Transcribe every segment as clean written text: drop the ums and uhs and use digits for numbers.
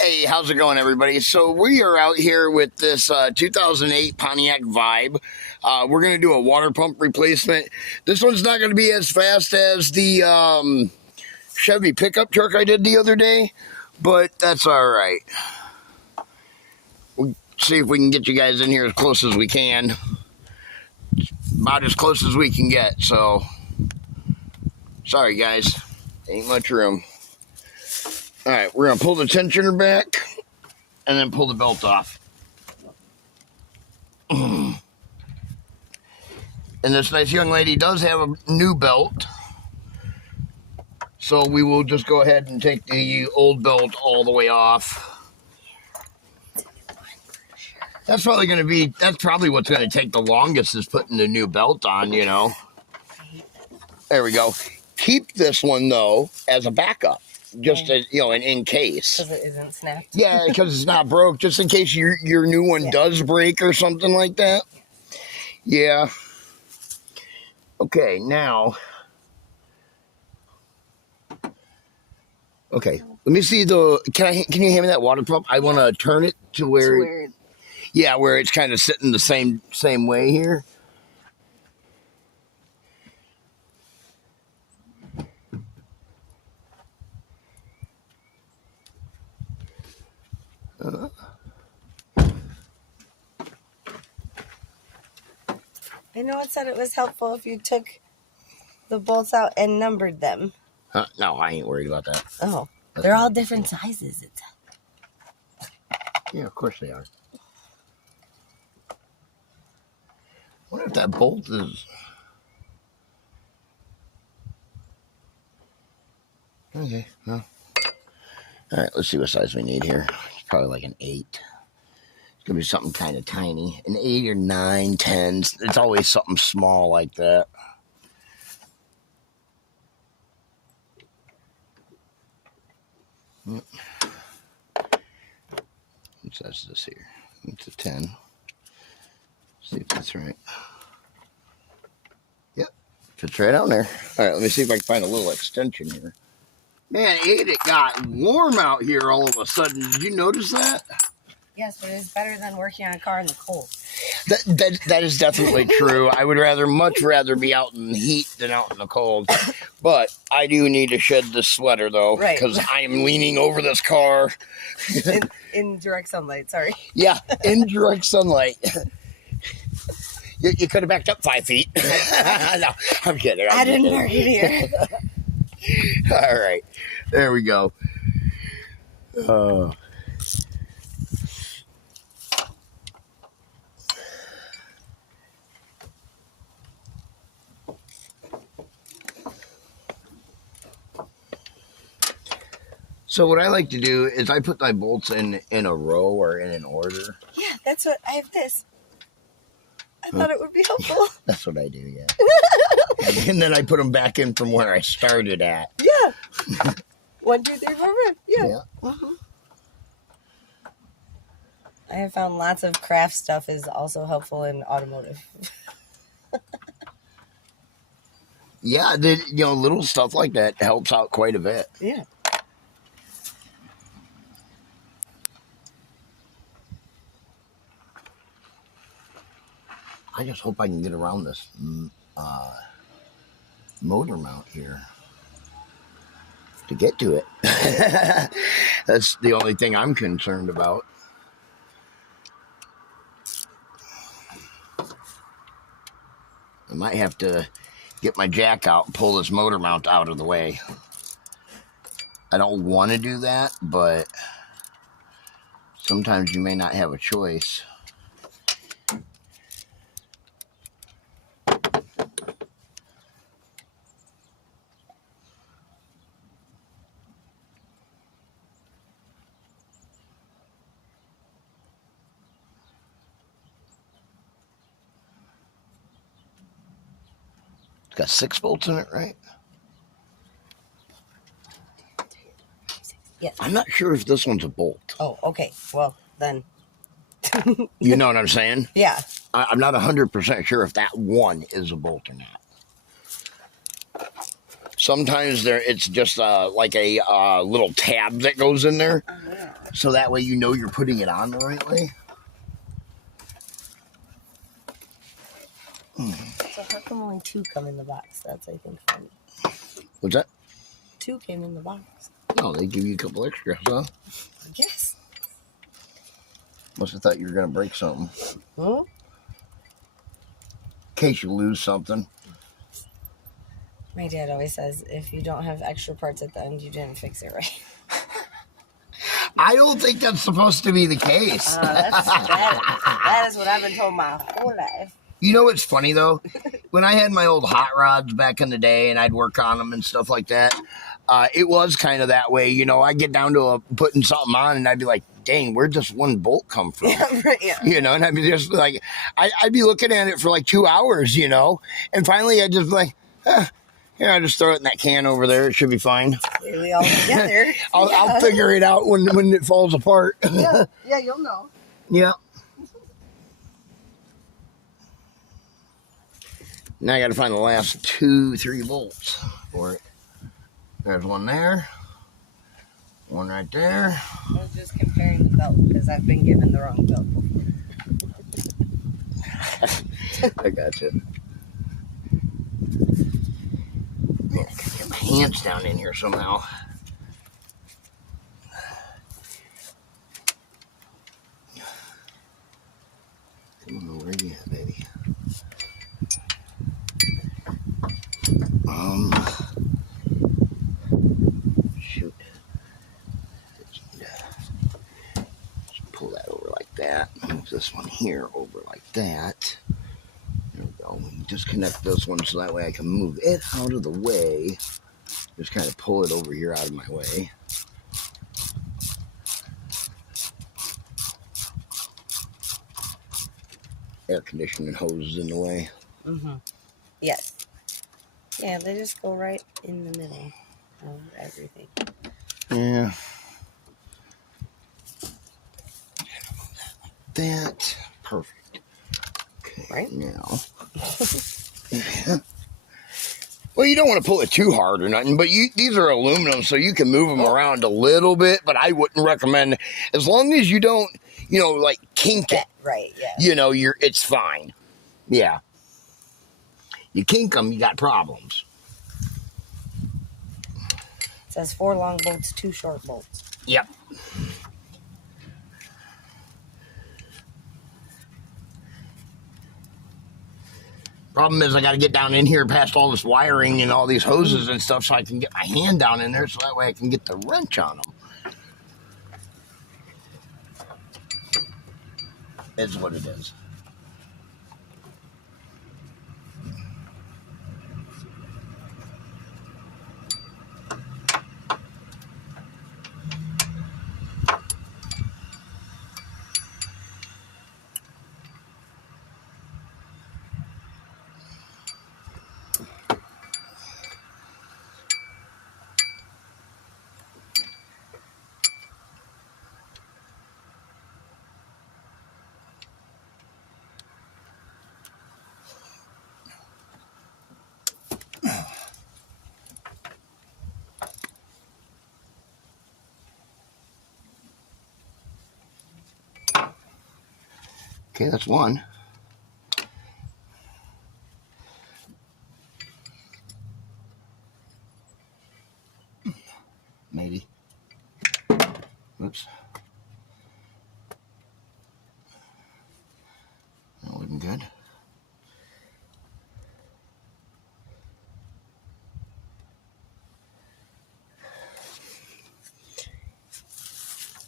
Hey, how's it going, everybody? So we are out here with this 2008 Pontiac Vibe. We're going to do a water pump replacement. This one's not going to be as fast as the Chevy pickup truck I did the other day, but that's all right. We'll see if we can get you guys in here as close as we can. About as close as we can get, so sorry, guys. Ain't much room. All right, we're going to pull the tensioner back and then pull the belt off. And this nice young lady does have a new belt. So we will just go ahead and take the old belt all the way off. That's probably what's going to take the longest is putting the new belt on, you know. There we go. Keep this one, though, as a backup. Just as, you know, in case. Because it isn't snapped. Yeah, because it's not broke. Just in case your new one does break or something like that. Yeah. Okay, now. Okay, let me see the. Can you hand me that water pump? I want to turn it to where. Yeah, where it's kind of sitting the same way here. I know it said it was helpful if you took the bolts out and numbered them. No, I ain't worried about that. Oh, they're all different sizes. Yeah, of course they are. I wonder if that bolt is... Okay, well. All right, let's see what size we need here. It's probably like an 8. It's going to be something kind of tiny. An 8 or 9, 10. It's always something small like that. What size is this here? It's a 10. See if that's right. Yep, fits right on there. All right, let me see if I can find a little extension here. Man, it got warm out here all of a sudden. Did you notice that? Yes, but it's better than working on a car in the cold. That is definitely true. I would much rather be out in the heat than out in the cold. But I do need to shed this sweater, though, because I am leaning over this car. in direct sunlight, sorry. Yeah, in direct sunlight. You could have backed up 5 feet. No, I'm kidding. I didn't mark it here. All right, there we go. So what I like to do is I put my bolts in a row or in an order. Yeah, that's what I have this. I thought it would be helpful. That's what I do, yeah. And then I put them back in from where I started at. Yeah. 1, 2, 3, 4, 5. Yeah. Mm-hmm. I have found lots of craft stuff is also helpful in automotive. Yeah, little stuff like that helps out quite a bit. Yeah. I just hope I can get around this motor mount here to get to it. That's the only thing I'm concerned about. I might have to get my jack out and pull this motor mount out of the way. I don't want to do that, but sometimes you may not have a choice. Got 6 bolts in it, right? Yes. I'm not sure if this one's a bolt. Oh, okay. Well, then. You know what I'm saying? Yeah. I'm not 100% sure if that one is a bolt or not. Sometimes it's just like a little tab that goes in there. so that way you know you're putting it on the right way. So how come only 2 come in the box? That's, I think, funny. What's that? 2 came in the box. No, they give you a couple extra, huh? Yes. Must have thought you were going to break something. Hmm? In case you lose something. My dad always says, if you don't have extra parts at the end, you didn't fix it right. I don't think that's supposed to be the case. That is what I've been told my whole life. You know what's funny, though? When I had my old hot rods back in the day and I'd work on them and stuff like that, it was kind of that way. You know, I'd get down to putting something on and I'd be like, dang, where'd this one bolt come from? Yeah. You know, and I'd be just like, I'd be looking at it for like 2 hours, you know, and finally I'd just be like, here, I'll just throw it in that can over there. It should be fine. We all together. I'll figure it out when it falls apart. Yeah, you'll know. Yeah. Now I got to find the last 2-3 bolts for it. There's one there. One right there. I was just comparing the belt because I've been given the wrong belt before. I got you. Man, I gotta get my hands down in here somehow. Come on, where you at, baby? Shoot. Just pull that over like that. Move this one here over like that. There we go. Just connect this one so that way I can move it out of the way. Just kind of pull it over here out of my way. Air conditioning hose is in the way. Mm-hmm. Yes. Yeah, they just go right in the middle of everything. Yeah. That. Perfect. Okay. Right? Now. Yeah. Well, you don't want to pull it too hard or nothing, but these are aluminum, so you can move them around a little bit, but I wouldn't recommend, as long as you don't, you know, like kink it. Right, yeah. You know, it's fine. Yeah. You kink them, you got problems. It says 4 long bolts, 2 short bolts. Yep. Problem is I got to get down in here past all this wiring and all these hoses and stuff so I can get my hand down in there so that way I can get the wrench on them. Is what it is. Okay, that's one. Maybe. Oops. That wasn't good.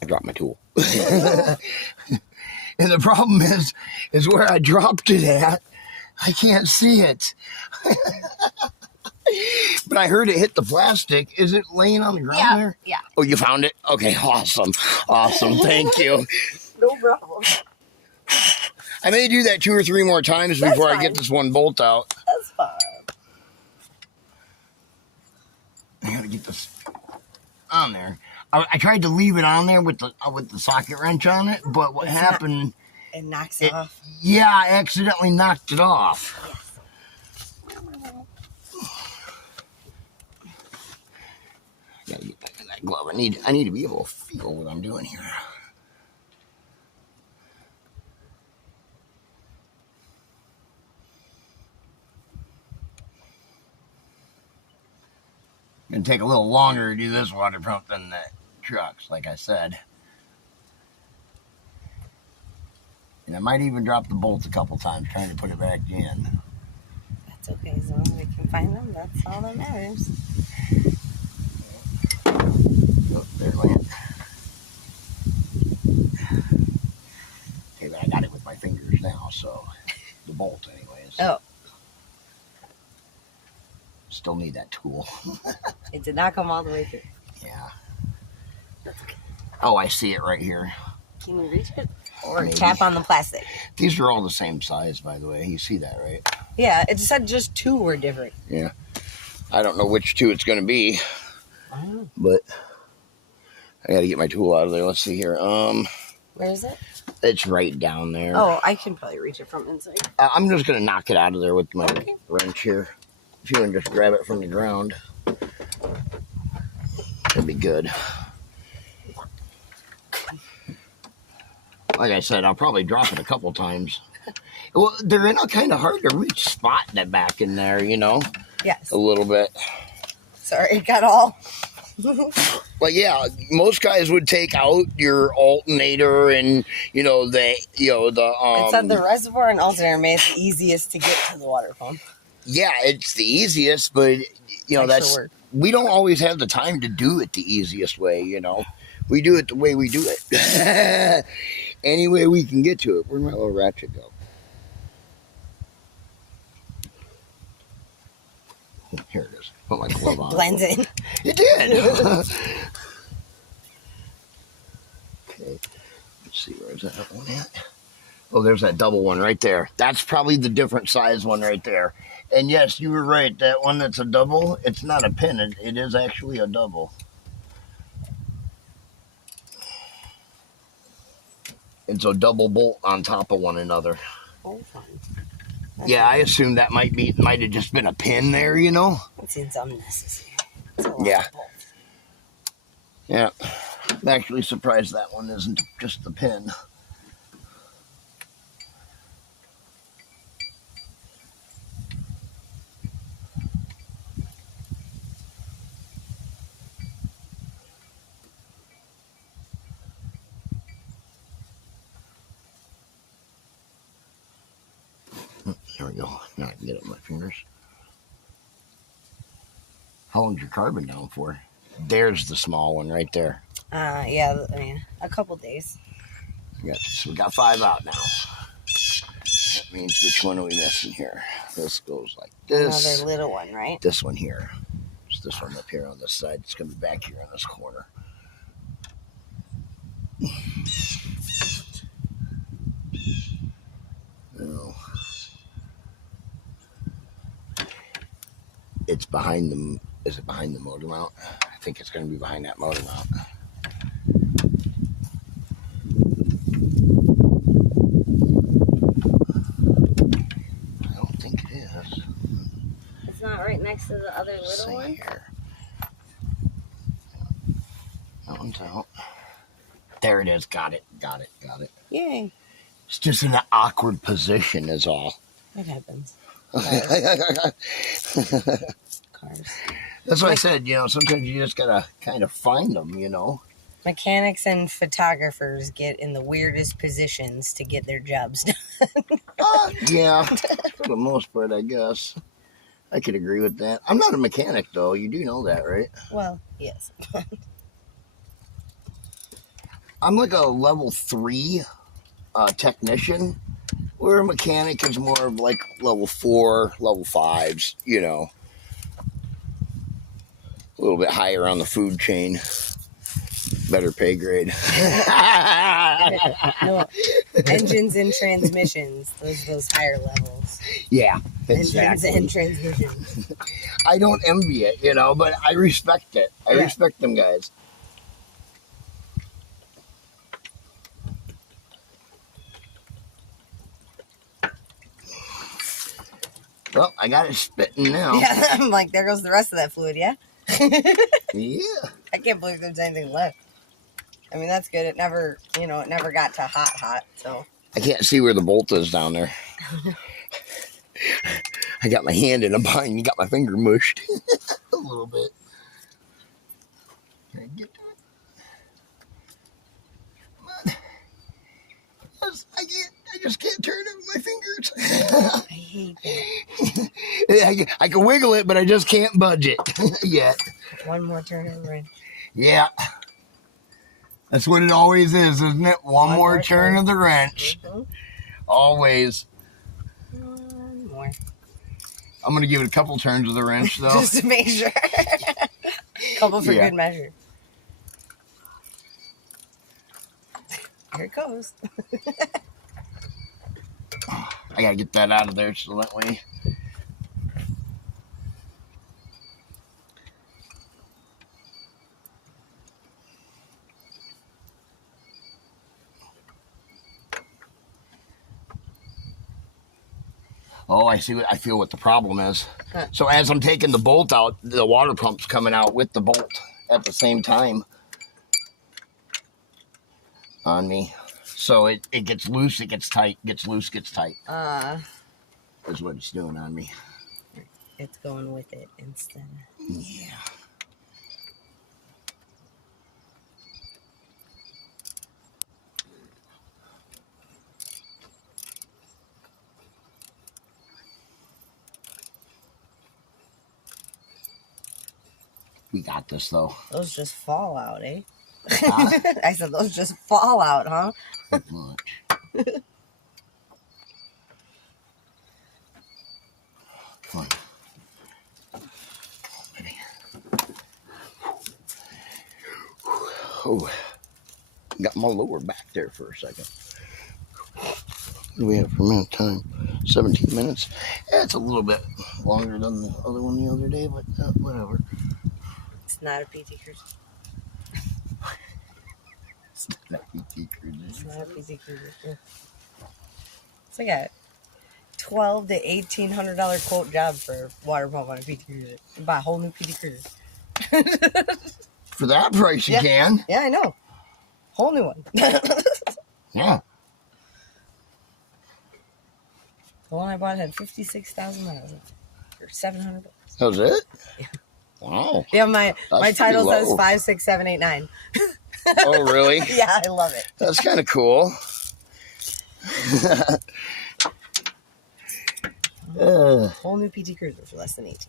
I dropped my tool. And the problem is where I dropped it at, I can't see it. But I heard it hit the plastic. Is it laying on the ground there? Yeah. Oh, you found it? Okay, awesome. Awesome. Thank you. No problem. I may do that 2 or 3 more times before I get this one bolt out. That's fine. I gotta get this on there. I tried to leave it on there with the socket wrench on it, but what happened? It knocks it off. Yeah, I accidentally knocked it off. Gotta get back in that that glove. I need to be able to feel what I'm doing here. Gonna take a little longer to do this water pump than the trucks, like I said. And I might even drop the bolt a couple times trying to put it back in. That's okay, as long as we can find them, that's all that matters. Oh, there it went. Okay, but I got it with my fingers now, so the bolt anyways. Oh. Still need that tool. It did not come all the way through. Yeah. That's okay. Oh, I see it right here. Can you reach it? Or Maybe. tap on the plastic? These are all the same size, by the way. You see that, right? Yeah, it said just 2 were different. Yeah. I don't know which 2 it's going to be, I don't know. but I got to get my tool out of there. Let's see here. Where is it? It's right down there. Oh, I can probably reach it from inside. I'm just going to knock it out of there with my Okay. wrench here. If you want to just grab it from the ground, that'd be good. Like I said, I'll probably drop it a couple times. Well, they're in a kind of hard to reach spot in the back in there, you know? Yes. A little bit. Sorry, it got all. But yeah, most guys would take out your alternator and the It said the reservoir and alternator made it the easiest to get to the water pump. Yeah, it's the easiest, but we don't always have the time to do it the easiest way, We do it the way we do it. Any way we can get to it. Where'd my little ratchet go? Here it is. Put my glove on. Blends in. It did. Okay. Let's see, where's that one at? Oh, there's that double one right there. That's probably the different size one right there. And yes, you were right. That one that's a double, it's not a pin. It is actually a double. It's a double bolt on top of one another. Oh, fun. Yeah, I assume that might have just been a pin there, It seems unnecessary. It's a lot Yeah. of bolts. Yeah. I'm actually surprised that one isn't just the pin. There we go. Now I can get it with my fingers. How long's your carbon down for? There's the small one right there. Yeah, a couple days. So we got 5 out now. That means which one are we missing here? This goes like this. Another little one, right? This one here. It's this one up here on this side. It's going to be back here in this corner. No. It's behind the. Is it behind the motor mount? I think it's going to be behind that motor mount. I don't think it is. It's not right next to the other Let's little see one? here. That one's out. There it is. Got it. Yay. It's just in an awkward position is all. It happens. Cars. That's what I said, sometimes you just gotta kind of find them, Mechanics and photographers get in the weirdest positions to get their jobs done. Yeah, for the most part, I guess. I could agree with that. I'm not a mechanic, though. You do know that, right? Well, yes. I'm like a level 3 technician, where a mechanic is more of like level 4, level 5s, A little bit higher on the food chain. Better pay grade. No, engines and transmissions. Those higher levels. Yeah, exactly. Engines and transmissions. I don't envy it, but I respect it. I respect them guys. Well, I got it spitting now. Yeah, I'm like, there goes the rest of that fluid, yeah? Yeah. I can't believe there's anything left. I mean, that's good. It never, it never got to hot. So I can't see where the bolt is down there. I got my hand in a bind. You got my finger mushed a little bit. Can I get to it? Come on. I just can't turn it with my fingers. I hate that. I can wiggle it, but I just can't budge it yet. One more turn of the wrench. Yeah. That's what it always is, isn't it? One more turn of the wrench. Mm-hmm. Always. One more. I'm going to give it a couple turns of the wrench, though. Just to make sure. Couple for good measure. Here it goes. I got to get that out of there so that way. Oh, I feel what the problem is. Huh. So as I'm taking the bolt out, the water pump's coming out with the bolt at the same time on me. So it gets loose, it gets tight, gets loose, gets tight. That's what it's doing on me. It's going with it instead. Yeah. We got this, though. Those just fall out, eh? Huh? I said those just fall out, huh? Pretty much. Come on. Baby. Oh, got my lower back there for a second. What do we have for a minute time? 17 minutes. Yeah, it's a little bit longer than the other one the other day, but whatever. It's not a PT Cruiser. It's not a PT Cruiser. It's not a PT Cruiser. Yeah. It's like a $1,200 to $1,800 quote job for a water pump on a PT Cruiser. You buy a whole new PT Cruiser. For that price, you can. Yeah, I know. Whole new one. Yeah. The one I bought had 56,000 miles. For $700. That was it? Yeah. Wow. Yeah, my title pretty says low. 5, 6, 7, 8, 9. Oh, really? Yeah, I love it. That's kind of cool. Whole new PT Cruiser for less than 18.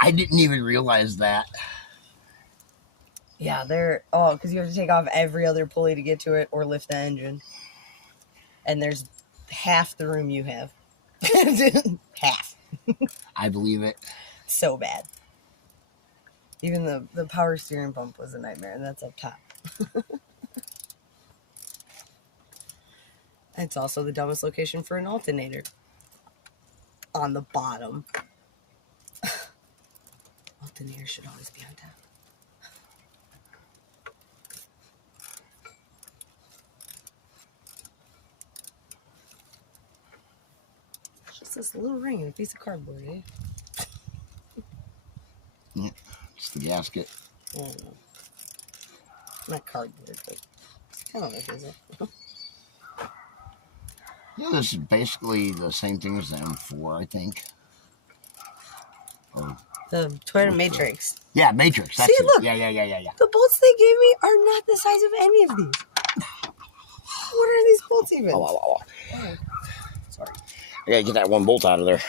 I didn't even realize that. Yeah, because you have to take off every other pulley to get to it or lift the engine. And there's half the room you have. Half. I believe it. So bad. Even the power steering pump was a nightmare, and that's up top. It's also the dumbest location for an alternator. On the bottom. Alternator should always be on top. It's just this little ring and a piece of cardboard, eh? Yeah, it's the gasket. I don't know. Not cardboard, but it's kind of like it. Yeah, this is basically the same thing as the M4, I think. Or, The Toyota Matrix. yeah, Matrix. That's See, it. look. Yeah. The bolts they gave me are not the size of any of these. What are these bolts even? Oh. Sorry. I gotta get that one bolt out of there.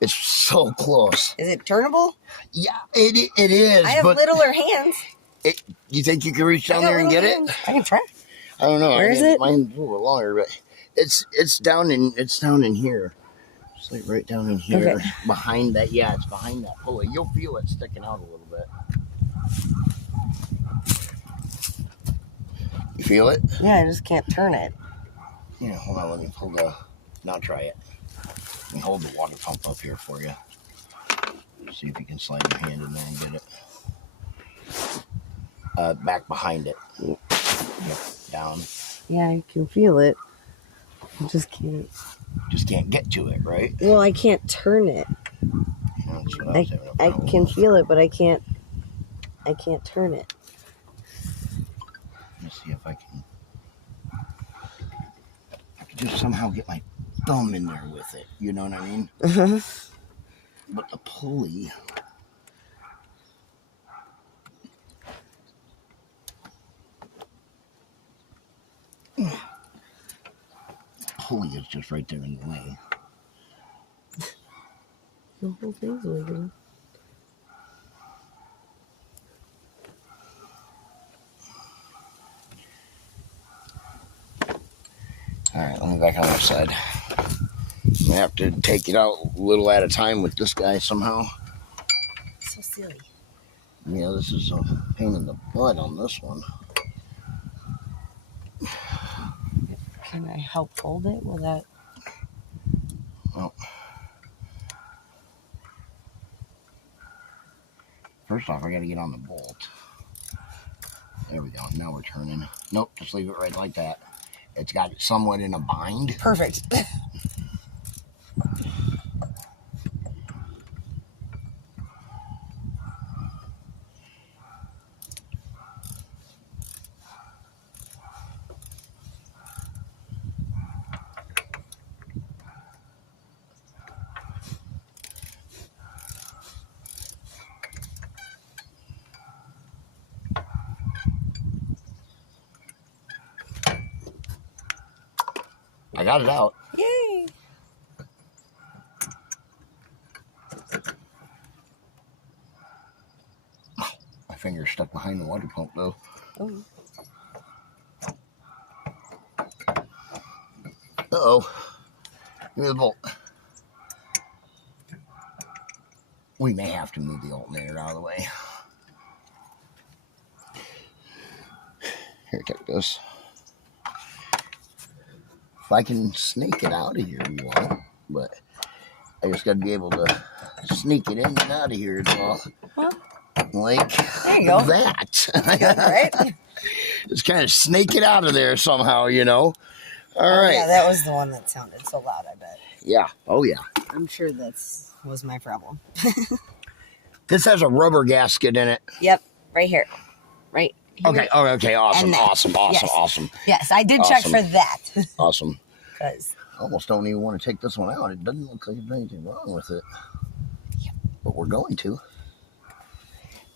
It's so close. Is it turnable? Yeah, it is. I have littler hands. You think you can reach down I got there and get little it? hands. I can try. I don't know. Where is it? Mine's a little longer, but it's down in here. It's like right down in here, Okay. behind that. Yeah, it's behind that pulley. You'll feel it sticking out a little bit. You feel it? Yeah, I just can't turn it. Yeah. Hold on. Let me pull the. Now try it. Let me hold the water pump up here for you. See if you can slide your hand in there and get it. Back behind it. Yep, down. Yeah, I can feel it. I just can't. Just can't get to it, right? Well, I can't turn it. That's what I was having a I problem can with. feel it, but I can't I can't turn it. Let's see if I can just somehow get my thumb in there with it. You know what I mean? But the pulley. Pulley is just right there in the way. The whole thing's wiggling. Alright, let me back on this side. I have to take it out a little at a time with this guy somehow. So silly. Yeah, this is a pain in the butt on this one. Can I help hold it? Will that... Well, first off, I got to get on the bolt. There we go. Now we're turning. Nope, just leave it right like that. It's got it somewhat in a bind. Perfect. I got it out. Yay! My finger's stuck behind the water pump, though. Oh. Uh-oh. Give me the bolt. We may have to move the alternator out of the way. Here, take this. If I can snake it out of here, you want, but I just got to be able to sneak it in and out of here as well. Well, like there you go. that. Good, right? Just kind of snake it out of there somehow, you know. All right. Yeah, that was the one that sounded so loud, I bet. Yeah. Oh, yeah. I'm sure was my problem. This has a rubber gasket in it. Yep, right here. Right here. Okay. Oh, okay. Awesome. Awesome. Yes. Awesome. Yes, I did check Awesome. for that. Awesome. Because I almost don't even want to take this one out. It doesn't look like there's anything wrong with it. Yep. But we're going to.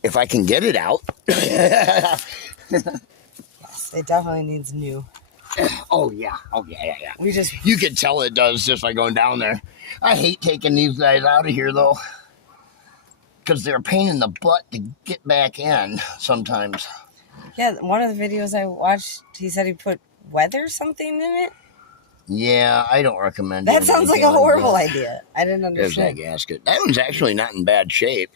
If I can get it out. yes, it definitely needs new. Oh, yeah. Oh, yeah. We just... You can tell it does just by going down there. I hate taking these guys out of here, though. Because they're a pain in the butt to get back in sometimes. Yeah, one of the videos I watched, he said he put weather something in it. Yeah, I don't recommend it. That sounds like a horrible idea. I didn't understand. There's that gasket. That one's actually not in bad shape.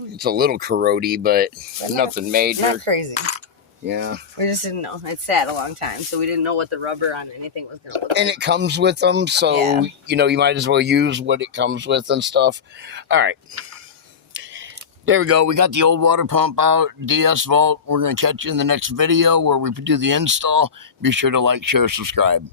It's a little corrody, but nothing major. Not crazy. Yeah. We just didn't know. It sat a long time, so we didn't know what the rubber on anything was going to look like. And it comes with them, so, yeah. You know, you might as well use what it comes with and stuff. All right. There we go. We got the old water pump out, DS Vault. We're going to catch you in the next video where we do the install. Be sure to like, share, subscribe.